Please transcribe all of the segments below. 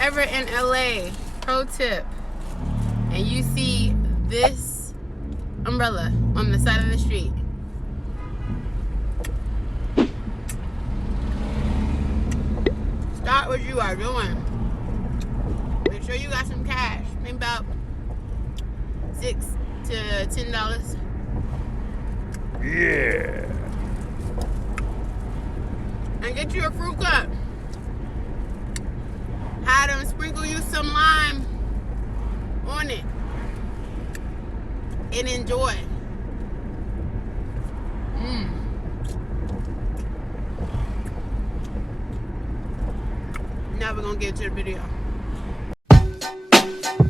ever in LA, pro tip, and you see this umbrella on the side of the street, start what you are doing. Make sure you got some cash, maybe about $6 to $10. Yeah. And get you a fruit cup. Have them sprinkle you some lime on it. And enjoy. Now we're gonna get to the video.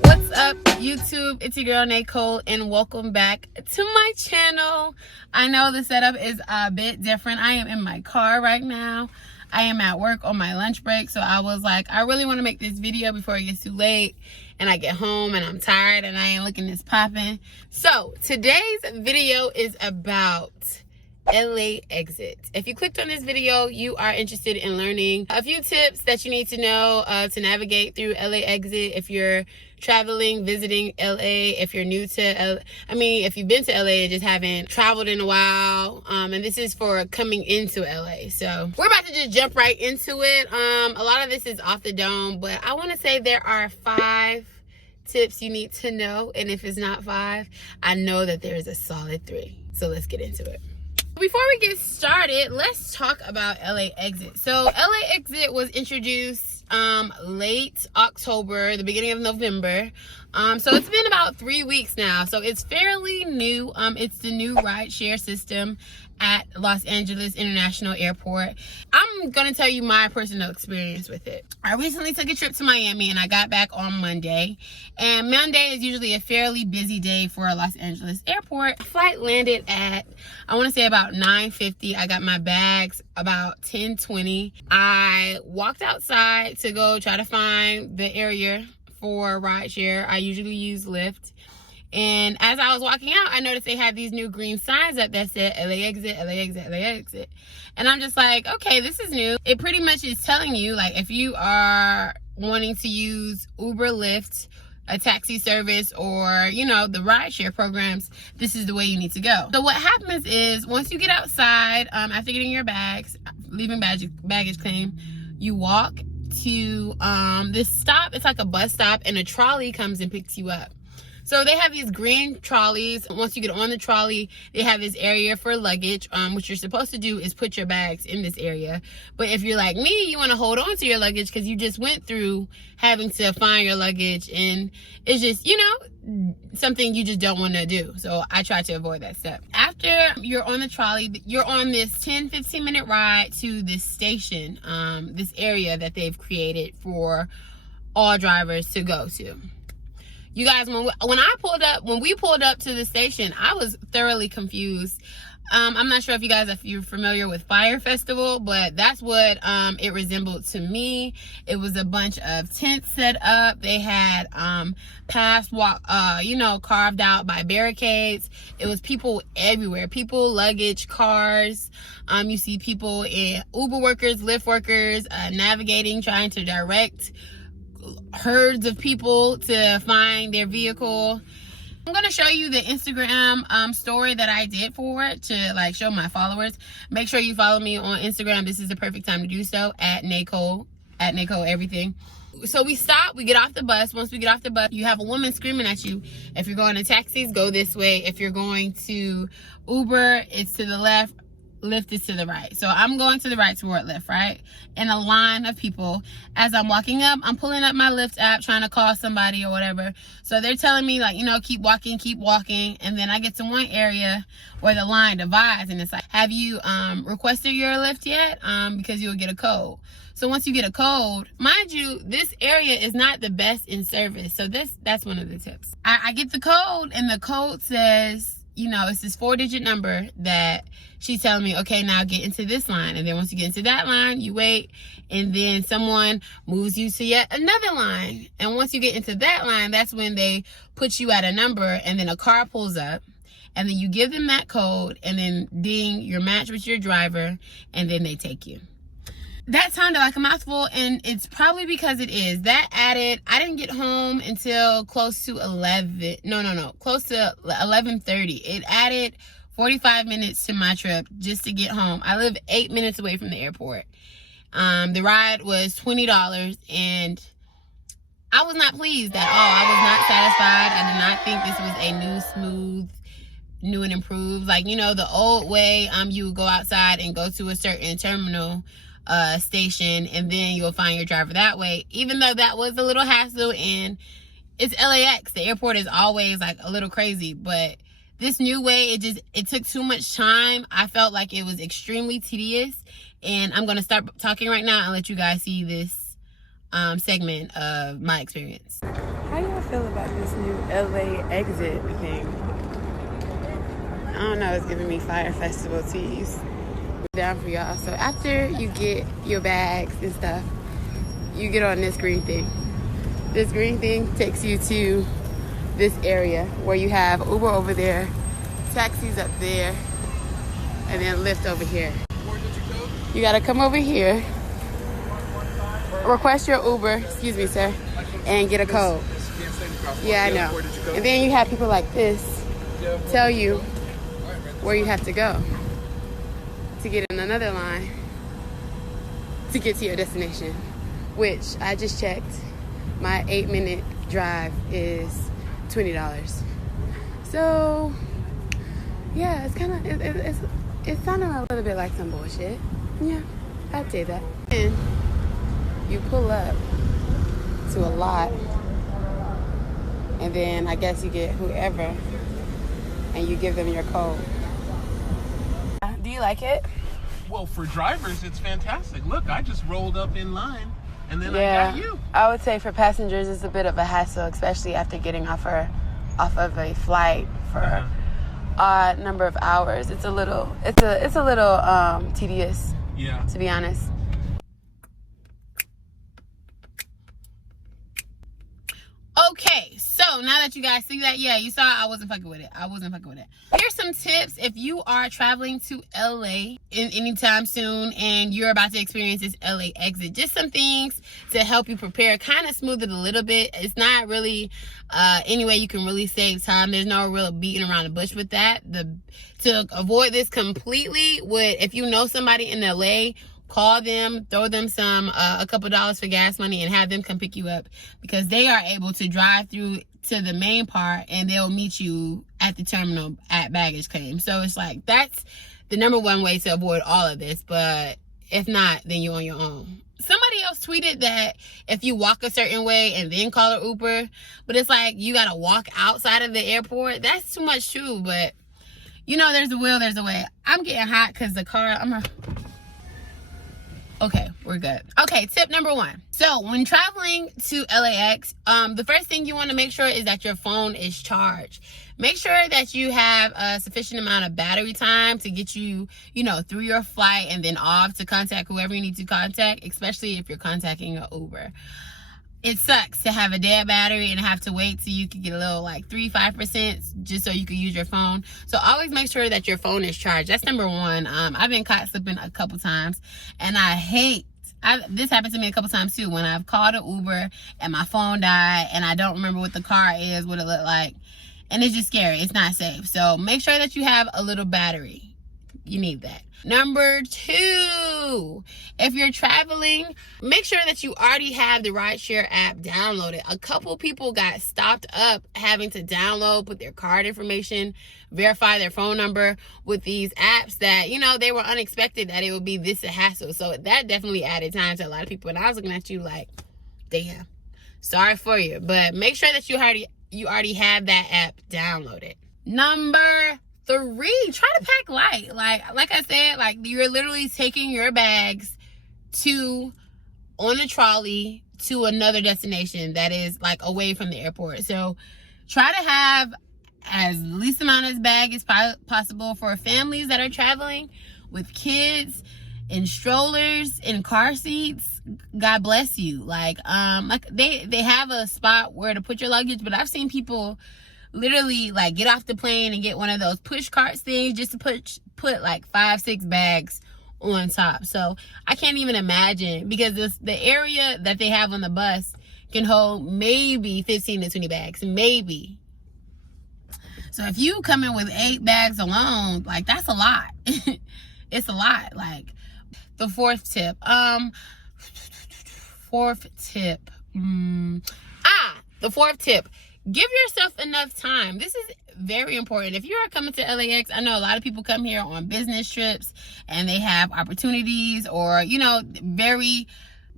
What's up, YouTube? It's your girl NAYECOLE, and welcome back to my channel. I know the setup is a bit different. I am in my car right now. I am at work on my lunch break, so I was like, I really want to make this video before it gets too late and I get home and I'm tired and I ain't looking this popping. So today's video is about LA-IT. If you clicked on this video, you are interested in learning a few tips that you need to know to navigate through LA-IT. If you're traveling, visiting LA, if you're new to if you've been to LA and just haven't traveled in a while, and this is for coming into LA. So we're about to just jump right into it. A lot of this is off the dome, but I want to say there are 5 tips you need to know, and if it's not 5, I know that there is a solid 3. So let's get into it. Before we get started, let's talk about LA-IT. So LA-IT was introduced late October, the beginning of November. So it's been about 3 weeks now. So it's fairly new. It's the new rideshare system at Los Angeles International Airport. I'm gonna tell you my personal experience with it. I recently took a trip to Miami and I got back on Monday. And Monday is usually a fairly busy day for Los Angeles Airport. The flight landed at, I wanna say about 9:50. I got my bags about 10:20. I walked outside to go try to find the area for rideshare. I usually use Lyft. And as I was walking out, I noticed they had these new green signs up that said LA-IT, LA-IT, LA-IT. And I'm just like, okay, this is new. It pretty much is telling you, like, if you are wanting to use Uber, Lyft, a taxi service, or, you know, the rideshare programs, this is the way you need to go. So what happens is, once you get outside, after getting your bags, leaving baggage claim, you walk to this stop. It's like a bus stop, and a trolley comes and picks you up. So they have these green trolleys. Once you get on the trolley, they have this area for luggage. What you're supposed to do is put your bags in this area. But if you're like me, you want to hold on to your luggage because you just went through having to find your luggage, and it's just, you know, something you just don't want to do. So I try to avoid that step. After you're on the trolley, you're on this 10-15 minute ride to this station, this area that they've created for all drivers to go to. You guys, when we pulled up to the station, I was thoroughly confused. I'm not sure if you're familiar with Fire Festival, but that's what it resembled to me. It was a bunch of tents set up. They had paths carved out by barricades. It was people everywhere. People, luggage, cars. You see people in Uber workers, Lyft workers, navigating, trying to direct herds of people to find their vehicle. I'm going to show you the Instagram story that I did for it to like show my followers. Make sure you follow me on Instagram. This is the perfect time to do so, at NAYECOLE everything. So we stop, we get off the bus. Once we get off the bus, you have a woman screaming at you. If you're going to taxis, go this way. If you're going to Uber, it's to the left. Lyft is to the right. So I'm going to the right toward Lyft, right? In a line of people. As I'm walking up, I'm pulling up my Lyft app, trying to call somebody or whatever. So they're telling me, like, you know, keep walking. And then I get to one area where the line divides, and it's like, have you requested your Lyft yet? Because you'll get a code. So once you get a code, mind you, this area is not the best in service. So that's one of the tips. I get the code, and the code says, you know, it's this 4-digit number that she's telling me, okay, now get into this line. And then once you get into that line, you wait, and then someone moves you to yet another line. And once you get into that line, that's when they put you at a number, and then a car pulls up, and then you give them that code, and then ding, you're matched with your driver, and then they take you. That sounded like a mouthful, and it's probably because it is. That added, I didn't get home until close to 11. No, close to 11:30. It added 45 minutes to my trip just to get home. I live 8 minutes away from the airport. The ride was $20, and I was not pleased at all. I was not satisfied. I did not think this was a new and improved. Like, you know, the old way, you would go outside and go to a certain terminal station, and then you'll find your driver that way. Even though that was a little hassle, and it's LAX, the airport is always like a little crazy, but this new way, it took too much time. I felt like it was extremely tedious, and I'm gonna start talking right now and let you guys see this segment of my experience. How y'all feel about this new LA-IT thing? I don't know, it's giving me Fire Festival tease. Down for y'all. So after you get your bags and stuff, you get on this green thing. This green thing takes you to this area where you have Uber over there, taxis up there, and then Lyft over here. You gotta come over here, request your Uber, excuse me sir, and get a code. Yeah, I know. And then you have people like this tell you where you have to go to get in another line to get to your destination, which I just checked. My 8-minute drive is $20. So yeah, it's kind of it's sounding a little bit like some bullshit. Yeah, I'd say that. And you pull up to a lot, and then I guess you get whoever, and you give them your code. Do you like it? Well, for drivers, it's fantastic. Look, I just rolled up in line, and then I got you. I would say for passengers, it's a bit of a hassle, especially after getting off of a flight for odd number of hours. It's a little tedious. Yeah. To be honest. Okay, so now that you guys see that, yeah, you saw I wasn't fucking with it. Here's some tips if you are traveling to LA anytime soon and you're about to experience this LA-IT. Just some things to help you prepare, kind of smooth it a little bit. It's not really any way you can really save time. There's no real beating around the bush with that. To avoid this completely, if you know somebody in LA, call them, throw them a couple dollars for gas money, and have them come pick you up, because they are able to drive through to the main part and they'll meet you at the terminal at baggage claim. So it's like, that's the number one way to avoid all of this. But if not, then you're on your own. Somebody else tweeted that if you walk a certain way and then call an Uber, but it's like you gotta walk outside of the airport. That's too much too, but you know, there's a will, there's a way. I'm getting hot because the car, okay, we're good. Okay, tip number 1. So when traveling to LAX, the first thing you want to make sure is that your phone is charged. Make sure that you have a sufficient amount of battery time to get you, through your flight and then off to contact whoever you need to contact, especially if you're contacting an Uber. It sucks to have a dead battery and have to wait till you can get a little 3-5% just so you can use your phone. So always make sure that your phone is charged. That's number 1. I've been caught slipping a couple times, and this happened to me a couple times too, when I've called an Uber and my phone died and I don't remember what the car is, what it looked like, and it's just scary. It's not safe. So make sure that you have a little battery. You need that. Number 2, if you're traveling, make sure that you already have the rideshare app downloaded. A couple people got stopped up having to download, put their card information, verify their phone number with these apps that, they were unexpected that it would be this a hassle. So that definitely added time to a lot of people. And I was looking at you like, damn, sorry for you. But make sure that you already have that app downloaded. Number 3, try to pack light. Like I said, you're literally taking your bags on a trolley to another destination that is away from the airport. So try to have as least amount of bag as possible for families that are traveling with kids in strollers, in car seats. God bless you. They have a spot where to put your luggage, but I've seen people literally get off the plane and get one of those push carts things just to put 5-6 bags on top. So I can't even imagine, because the area that they have on the bus can hold maybe 15 to 20 bags, maybe. So if you come in with 8 bags alone, like, that's a lot. It's a lot. Like, the fourth tip. The fourth tip. Give yourself enough time. This is very important. If you're coming to LAX, I know a lot of people come here on business trips and they have opportunities, or, you know, very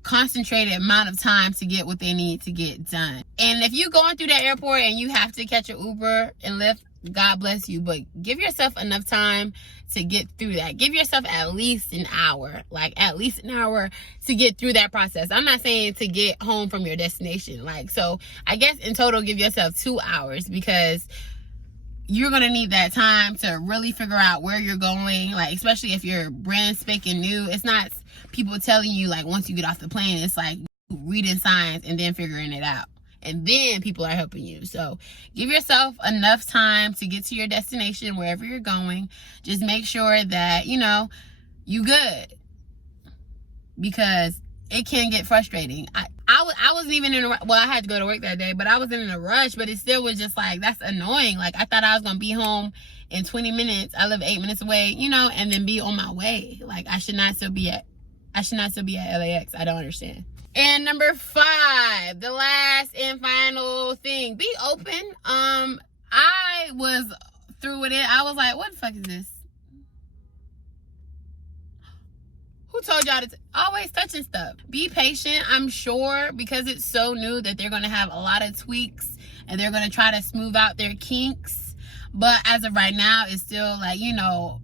concentrated amount of time to get what they need to get done. And if you're going through that airport and you have to catch an Uber and Lyft, God bless you, but give yourself enough time to get through that. Give yourself at least an hour, like at least an hour to get through that process. I'm not saying to get home from your destination. Like, so I guess in total, give yourself 2 hours, because you're going to need that time to really figure out where you're going. Like, especially if you're brand spanking new, it's not people telling you, like, once you get off the plane. It's like reading signs and then figuring it out. And then people are helping you. So give yourself enough time to get to your destination, wherever you're going. Just make sure that, you know, you good, because it can get frustrating. I wasn't even in a, well, I had to go to work that day, but I wasn't in a rush, but it still was just like, that's annoying. Like, I thought I was going to be home in 20 minutes. I live 8 minutes away, you know, and then be on my way. Like, I should not still be at LAX. I don't understand. And number 5, the last and final thing, be open. I was through with it. I was like, what the fuck is this? Who told y'all to always touching stuff? Be patient. I'm sure, because it's so new, that they're going to have a lot of tweaks and they're going to try to smooth out their kinks. But as of right now, it's still like, you know,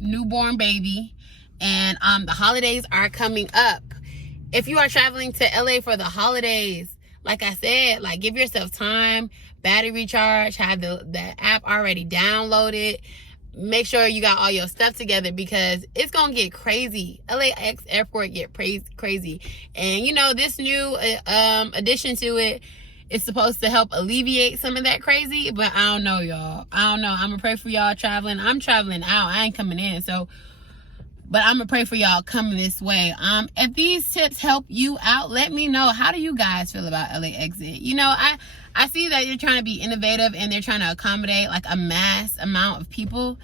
newborn baby. And the holidays are coming up. If you are traveling to LA for the holidays, like I said, like, give yourself time, battery recharge, have the app already downloaded. Make sure you got all your stuff together, because it's gonna get crazy. LAX airport get crazy. And, you know, this new addition to it is supposed to help alleviate some of that crazy, but I don't know, y'all. I don't know. I'm gonna pray for y'all traveling. I'm traveling out. I ain't coming in, so... But I'm going to pray for y'all coming this way. If these tips help you out, let me know. How do you guys feel about LA-XIT? You know, I see that you're trying to be innovative and they're trying to accommodate, like, a mass amount of people.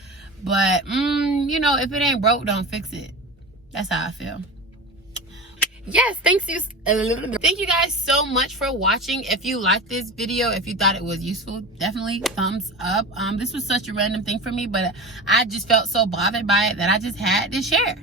But, you know, if it ain't broke, don't fix it. That's how I feel. Yes, thank you guys so much for watching. If you liked this video, if you thought it was useful, definitely thumbs up. This was such a random thing for me, but I just felt so bothered by it that I just had to share.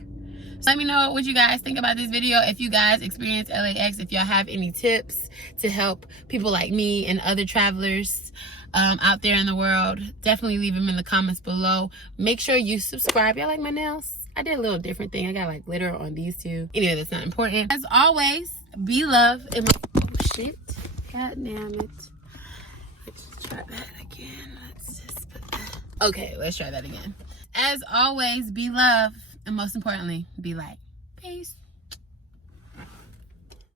So let me know what you guys think about this video. If you guys experience LAX, if y'all have any tips to help people like me and other travelers out there in the world, definitely leave them in the comments below. Make sure you subscribe. Y'all like my nails? I did a little different thing. I got, like, glitter on these two. Anyway, that's not important. As always, be love. Oh, shit. God damn it. Let's try that again. Let's just put that. Okay, let's try that again. As always, be love. And most importantly, be light. Peace.